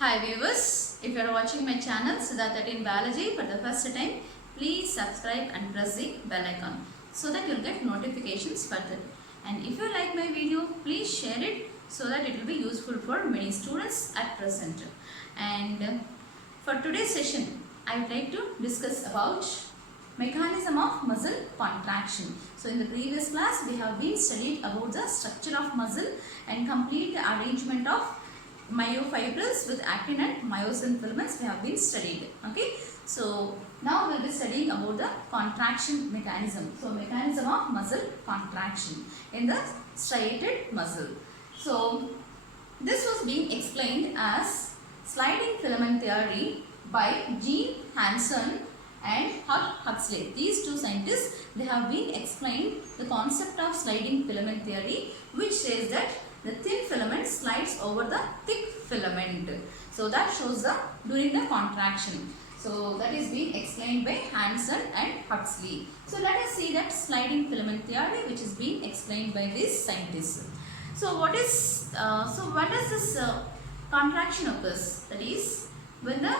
Hi viewers, if you are watching my channel Siddha 13 Biology for the first time, please subscribe and press the bell icon so that you will get notifications further. And if you like my video, please share it so that it will be useful for many students at present. And for today's session, I would like to discuss about mechanism of muscle contraction. So in the previous class, we have been studied about the structure of muscle and complete arrangement of myofibrils with actin and myosin filaments we have been studied. Okay, so now we will be studying about the contraction mechanism. So mechanism of muscle contraction in the striated muscle. So this was being explained as sliding filament theory by Gene Hansen and Huxley. These two scientists, they have been explained the concept of sliding filament theory, which says that the thin filament slides over the thick filament. So that shows the during the contraction. So that is being explained by Hansen and Huxley. So let us see that sliding filament theory, which is being explained by these scientists. So what is when does this contraction occurs? That is when the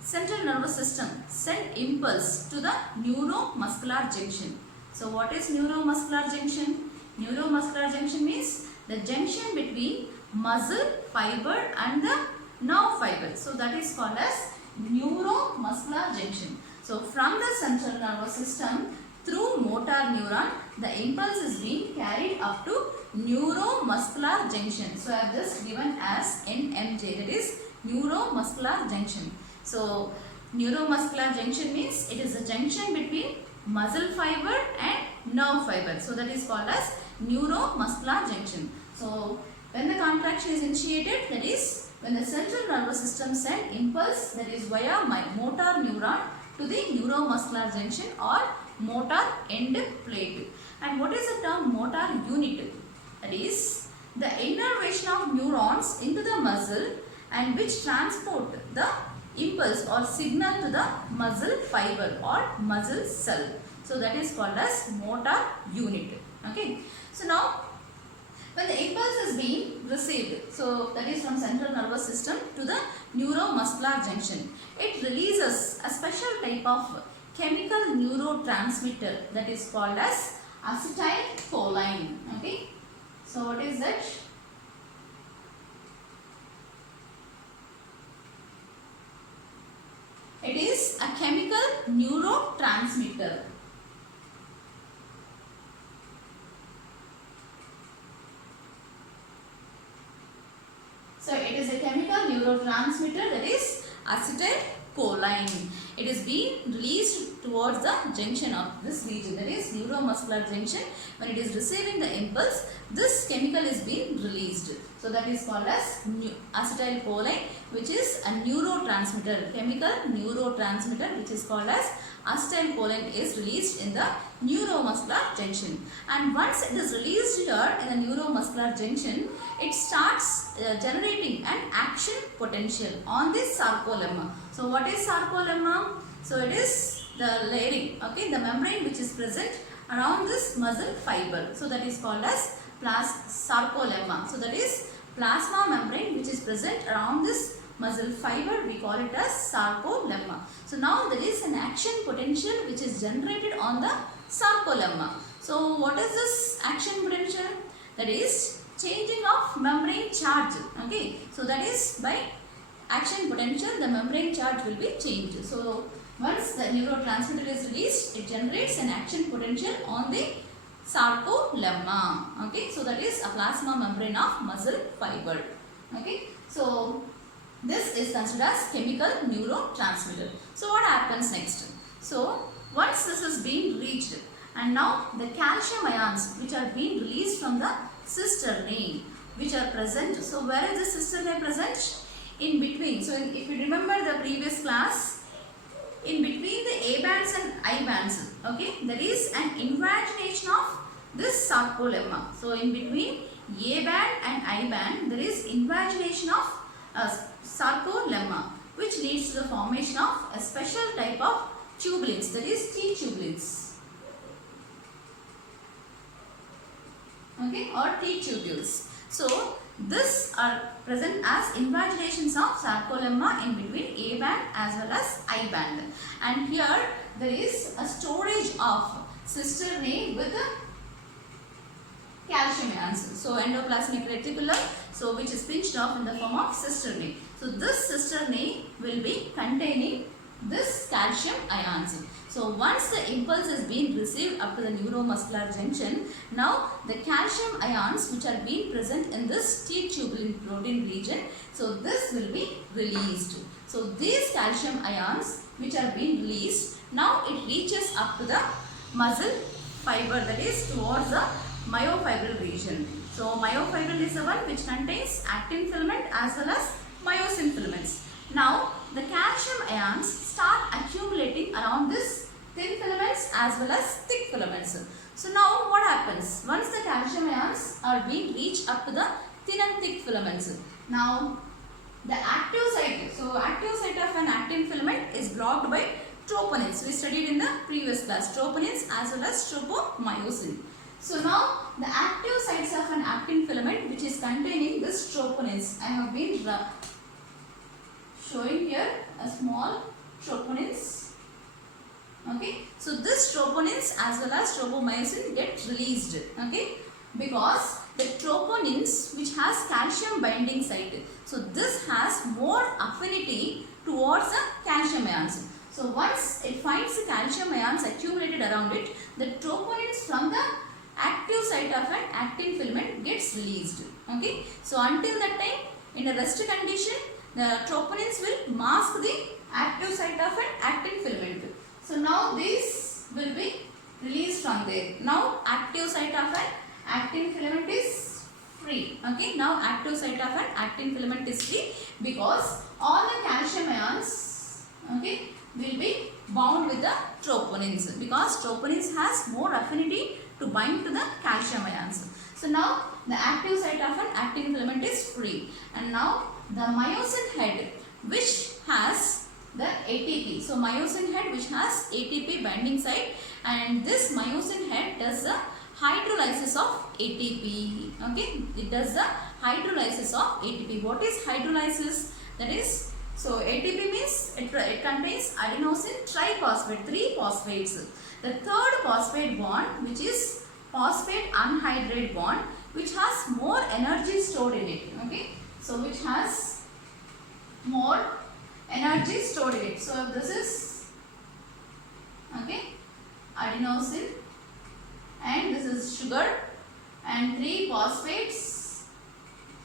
central nervous system send impulse to the neuromuscular junction. So what is neuromuscular junction? Neuromuscular junction means the junction between muscle fiber and the nerve fiber. So that is called as neuromuscular junction. So from the central nervous system through motor neuron, the impulse is being carried up to neuromuscular junction. So I have just given as NMJ, that is neuromuscular junction. So neuromuscular junction means it is a junction between muscle fiber and nerve fiber. So that is called as neuromuscular junction. So when the contraction is initiated, that is when the central nervous system send impulse, that is via motor neuron to the neuromuscular junction or motor end plate. And what is the term motor unit? That is the innervation of neurons into the muscle and which transport the impulse or signal to the muscle fiber or muscle cell. So that is called as motor unit. Okay. So now when the impulse is being received, so that is from central nervous system to the neuromuscular junction, it releases a special type of chemical neurotransmitter that is called as acetylcholine. Okay. So what is that? It is a chemical neurotransmitter. So it is a chemical neurotransmitter, that is acetylcholine. It is being released towards the junction of this region, that is neuromuscular junction. When it is receiving the impulse, this chemical is being released. So that is called as acetylcholine, which is a neurotransmitter, chemical neurotransmitter, which is called as acetylcholine is released in the neuromuscular junction. And once it is released here in the neuromuscular junction, it starts generating an action potential on this sarcolemma. So what is sarcolemma? So it is the layering, okay, the membrane which is present around this muscle fiber. So that is called as sarcolemma. So that is plasma membrane which is present around this muscle fiber, we call it as sarcolemma. So now there is an action potential which is generated on the sarcolemma. So what is this action potential? That is changing of membrane charge. Okay, so that is by action potential the membrane charge will be changed. So once the neurotransmitter is released, it generates an action potential on the sarcolemma. Okay, so that is a plasma membrane of muscle fiber. Okay, so this is considered as chemical neurotransmitter. So what happens next? So once this is being reached, and now the calcium ions which are being released from the cisternae which are present. So where is the cisternae present? In between. So if you remember the previous class, in between the A bands and I bands, okay, there is an invagination of this sarcolemma. So in between A band and I band, there is invagination of sarcolemma, which leads to the formation of a special type of tubulins, that is T tubulins, okay, or T tubules. So this are present as invaginations of sarcolemma in between A band as well as I band. And here there is a storage of cisternae with calcium ions. So endoplasmic reticulum, so which is pinched off in the form of cisternae. So this cisternae will be containing this calcium ions. So once the impulse is being received up to the neuromuscular junction, now the calcium ions which are being present in this T-tubulin protein region, so this will be released. So these calcium ions which are being released, now it reaches up to the muscle fiber, that is towards the myofibril region. So myofibril is the one which contains actin filament as well as myosin filaments. Now the calcium ions start accumulating around this thin filaments as well as thick filaments. So now what happens? Once the calcium ions are being reached up to the thin and thick filaments, now the active site, so active site of an actin filament is blocked by troponins. We studied in the previous class, troponins as well as tropomyosin. So now the active sites of an actin filament which is containing this troponins, I have been showing here a small troponins. Okay, so this troponins as well as tropomyosin get released. Okay, because the troponins which has calcium binding site, so this has more affinity towards the calcium ions. So once it finds the calcium ions accumulated around it, the troponins from the active site of an actin filament gets released. Okay, so until that time, in a rest condition, the troponins will mask the active site of an actin filament. So now these will be released from there. Now active site of an actin filament is free. Okay, now active site of an actin filament is free because all the calcium ions, okay, will be bound with the troponins, because troponins has more affinity to bind to the calcium ions. So now the active site of an actin filament is free, and now the myosin head which has the ATP. So myosin head which has ATP binding site, and this myosin head does the hydrolysis of ATP. Okay, it does the hydrolysis of ATP. What is hydrolysis? That is, so ATP means it contains adenosine triphosphate, 3 phosphates. The third phosphate bond, which is phosphate anhydride bond, which has more energy stored in it. Okay, so which has more energy stored in it. So this is, okay, adenosine, and this is sugar, and 3 phosphates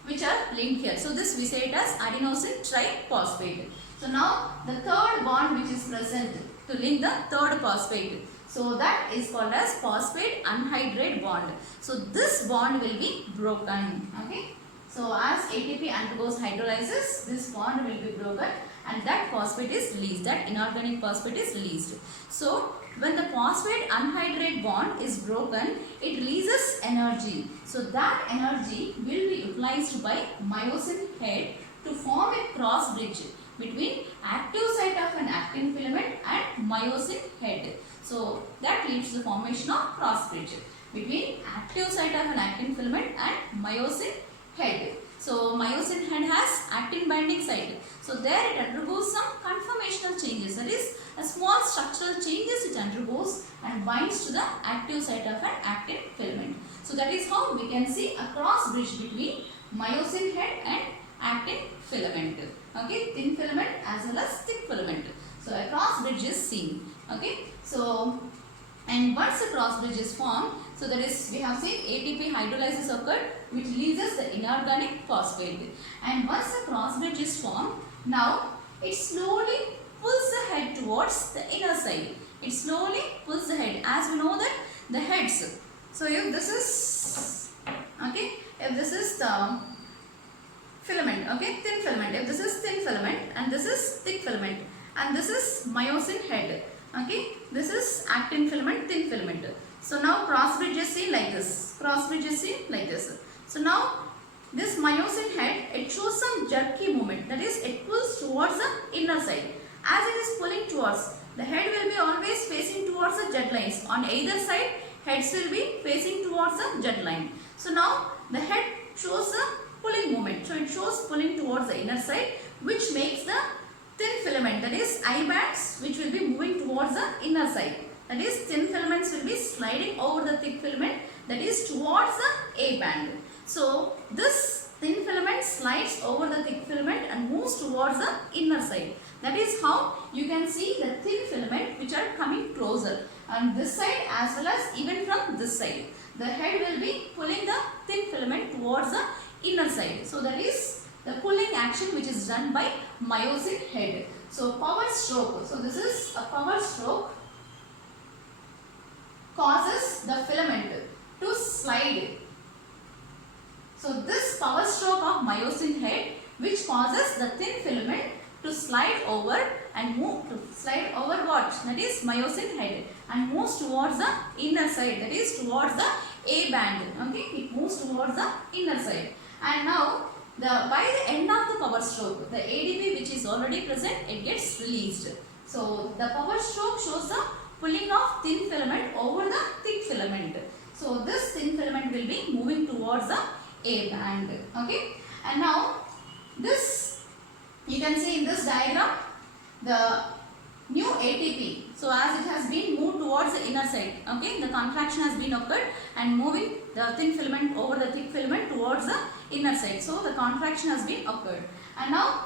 which are linked here. So this we say it as adenosine triphosphate. So now the third bond which is present to link the third phosphate, so that is called as phosphate anhydride bond. So this bond will be broken. Okay, so as ATP undergoes hydrolysis, this bond will be broken and that phosphate is released, that inorganic phosphate is released. So when the phosphate anhydride bond is broken, it releases energy. So that energy will be utilized by myosin head to form a cross bridge between active site of an actin filament and myosin head. So that leads to the formation of cross bridge between active site of an actin filament and myosin head. So myosin head has actin binding site. So there it undergoes some conformational changes, that is a small structural changes it undergoes and binds to the active site of an actin filament. So that is how we can see a cross bridge between myosin head and actin filament. Okay, thin filament as well as thick filament. So a cross bridge is seen. Okay, so and once a cross bridge is formed, so that is, we have seen ATP hydrolysis occurred which releases the inorganic phosphate, and once a cross bridge is formed, now it slowly pulls the head towards the inner side. It slowly pulls the head, as we know that the heads. So if this is, okay, if this is the filament, okay, thin filament, if this is thin filament and this is thick filament and this is myosin head, okay, this is actin filament, thin filament. So now cross bridge is seen like this, cross bridge is seen like this. So now this myosin head, it shows some jerky movement, that is it pulls towards the inner side. As it is pulling towards, the head will be always facing towards the jet lines. On either side, heads will be facing towards the jet line. So now the head shows a pulling movement. So it shows pulling towards the inner side, which makes the thin filament, that is I bands, which will be moving towards the inner side. That is, thin filaments will be sliding over the thick filament, that is towards the A band. So this thin filament slides over the thick filament and moves towards the inner side. That is how you can see the thin filament which are coming closer on this side as well as even from this side. The head will be pulling the thin filament towards the inner side. So that is the pulling action which is done by myosin head. So power stroke. So this is a power stroke causes the filament to slide. So this power stroke of myosin head which causes the thin filament to slide over and move to slide over what? That is myosin head and moves towards the inner side, that is towards the A band. Okay, it moves towards the inner side. And now by the end of the power stroke, the ADP which is already present, it gets released. So the power stroke shows the pulling of thin filament over the thick filament. So this thin filament will be moving towards the A band. Okay, and now this you can see in this diagram the new ATP. So as it has been moved towards the inner side, okay, the contraction has been occurred and moving the thin filament over the thick filament towards the inner side. So the contraction has been occurred, and now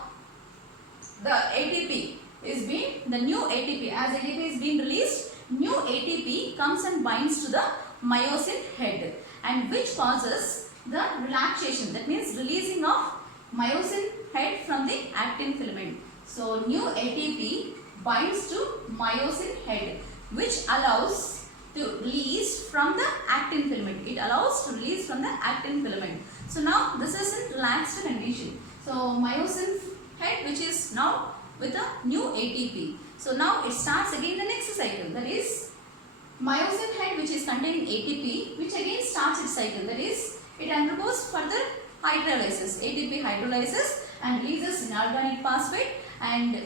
the ATP is being, the new ATP, as ATP is being released, new ATP comes and binds to the myosin head, and which causes the relaxation, that means releasing of myosin head from the actin filament. So new ATP binds to myosin head, which allows to release from the actin filament. It allows to release from the actin filament. So now this is in relaxed condition. So myosin head which is now with a new ATP. So now it starts again the next cycle, that is myosin head which is containing ATP, which again starts its cycle, that is it undergoes further hydrolysis, ATP hydrolysis, and releases inorganic phosphate, and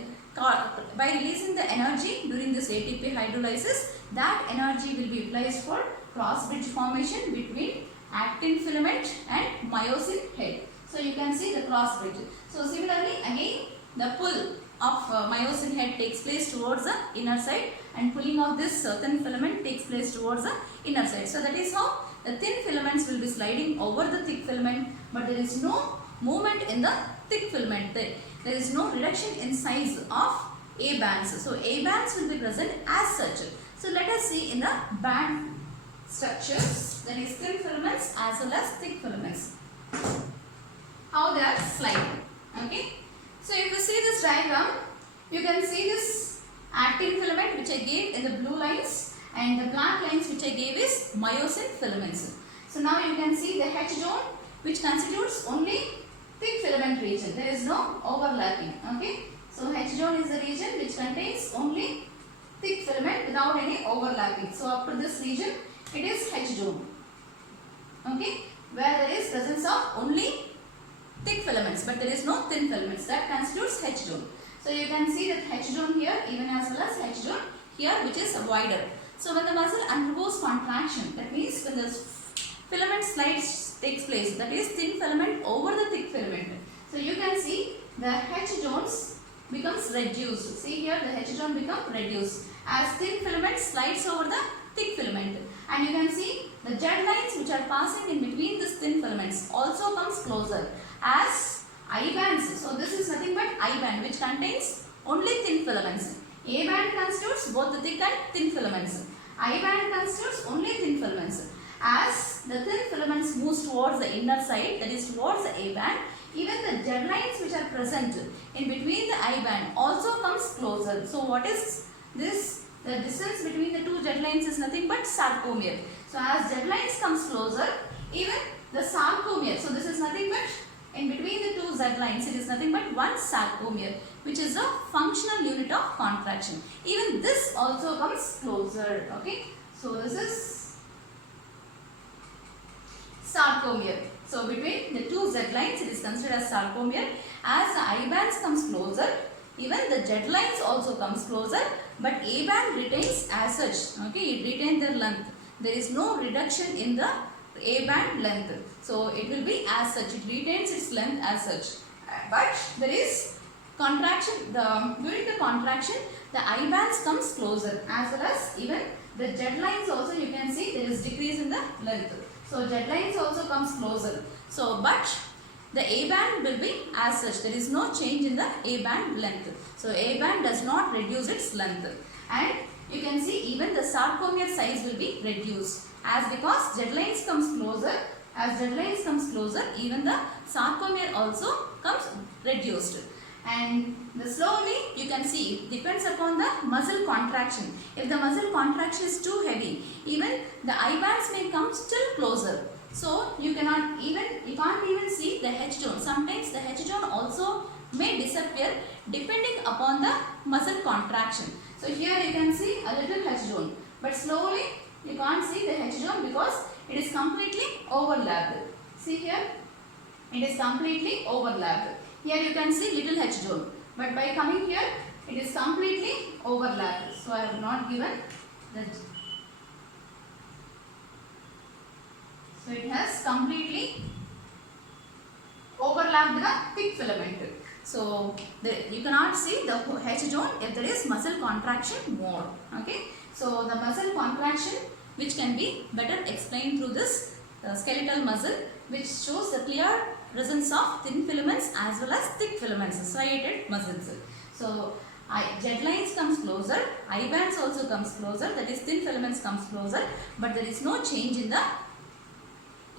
by releasing the energy during this ATP hydrolysis, that energy will be utilized for cross bridge formation between actin filament and myosin head. So you can see the cross bridge. So similarly again the pull of myosin head takes place towards the inner side, and pulling of this thin filament takes place towards the inner side. So that is how the thin filaments will be sliding over the thick filament, but there is no movement in the thick filament. There is no reduction in size of A bands. So A bands will be present as such. So let us see in the band structures, that is thin filaments as well as thick filaments, how they are sliding. Okay. So if you see this diagram, you can see this actin filament which I gave in the blue lines, and the black lines which I gave is myosin filaments. So now you can see the H zone which constitutes only thick filament region. There is no overlapping. Okay. So H zone is the region which contains only thick filament without any overlapping. So up to this region it is H zone. Okay. Where there is presence of only thick filaments, but there is no thin filaments, that constitutes H zone. So you can see that H zone here even as well as H zone here, which is wider. So when the muscle undergoes contraction, that means when the filament slides takes place, that is thin filament over the thick filament. So you can see the H zones becomes reduced. See here the H zone becomes reduced as thin filament slides over the thick filament, and you can see the Z lines which are passing in between these thin filaments also comes closer as I bands. So this is nothing but I band which contains only thin filaments. A band constitutes both the thick and thin filaments. I band constitutes only thin filaments. As the thin filaments moves towards the inner side, that is towards the A band, even the Z lines which are present in between the I band also comes closer. So what is this? The distance between the two Z lines is nothing but sarcomere. So as Z lines comes closer, even the sarcomere, so this is nothing but in between the two Z lines, it is nothing but one sarcomere, which is a functional unit of contraction. Even this also comes closer. Okay. So this is sarcomere. So between the two Z lines, it is considered as sarcomere. As the I bands comes closer, even the Z lines also comes closer, but A band retains as such. Okay, it retains their length. There is no reduction in the A band length. So it will be as such, it retains its length as such. But there is contraction, during the contraction the I bands comes closer, as well as even the Z lines also you can see there is decrease in the length. So Z lines also comes closer. So but the A band will be as such, there is no change in the A band length. So A band does not reduce its length, and you can see even the sarcomere size will be reduced, as because Z lines comes closer, as Z lines comes closer, even the sarcomere also comes reduced. And slowly you can see it depends upon the muscle contraction. If the muscle contraction is too heavy, even the I bands may come still closer. So you can't even see the H zone. Sometimes the H zone also may disappear depending upon the muscle contraction. So here you can see a little H zone, but slowly you can't see the H zone because it is completely overlapped. See here, it is completely overlapped. Here you can see little H zone, but by coming here it is completely overlapped. So I have not given that. So it has completely overlapped the thick filament. So you cannot see the H zone if there is muscle contraction more. Okay. So the muscle contraction, which can be better explained through this skeletal muscle, which shows the clear presence of thin filaments as well as thick filaments, striated muscles. So Z lines comes closer, I bands also comes closer, that is thin filaments comes closer, but there is no change in the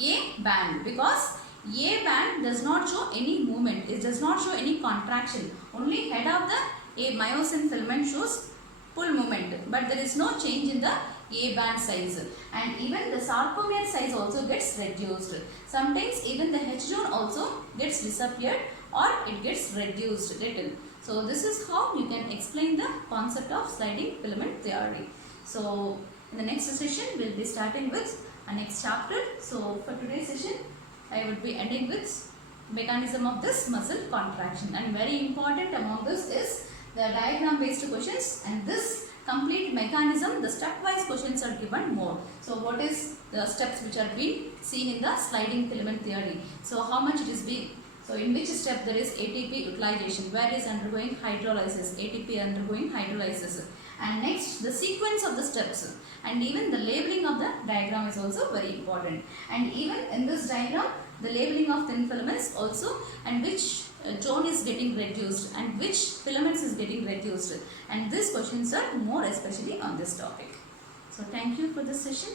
A band, because A band does not show any movement, it does not show any contraction. Only head of the A myosin filament shows pull movement, but there is no change in the A band size, and even the sarcomere size also gets reduced. Sometimes even the H zone also gets disappeared or it gets reduced little. So this is how you can explain the concept of sliding filament theory. So in the next session we will be starting with a next chapter. So for today's session I would be ending with mechanism of this muscle contraction, and very important among this is the diagram based questions, and this complete mechanism, the stepwise questions are given more. So what is the steps which are being seen in the sliding filament theory? So how much it is being, so in which step there is ATP utilization, where is undergoing hydrolysis, ATP undergoing hydrolysis, and next the sequence of the steps, and even the labeling of the diagram is also very important. And even in this diagram the labeling of thin filaments also, and which zone is getting reduced and which filaments is getting reduced, and these questions are more especially on this topic. So thank you for this session.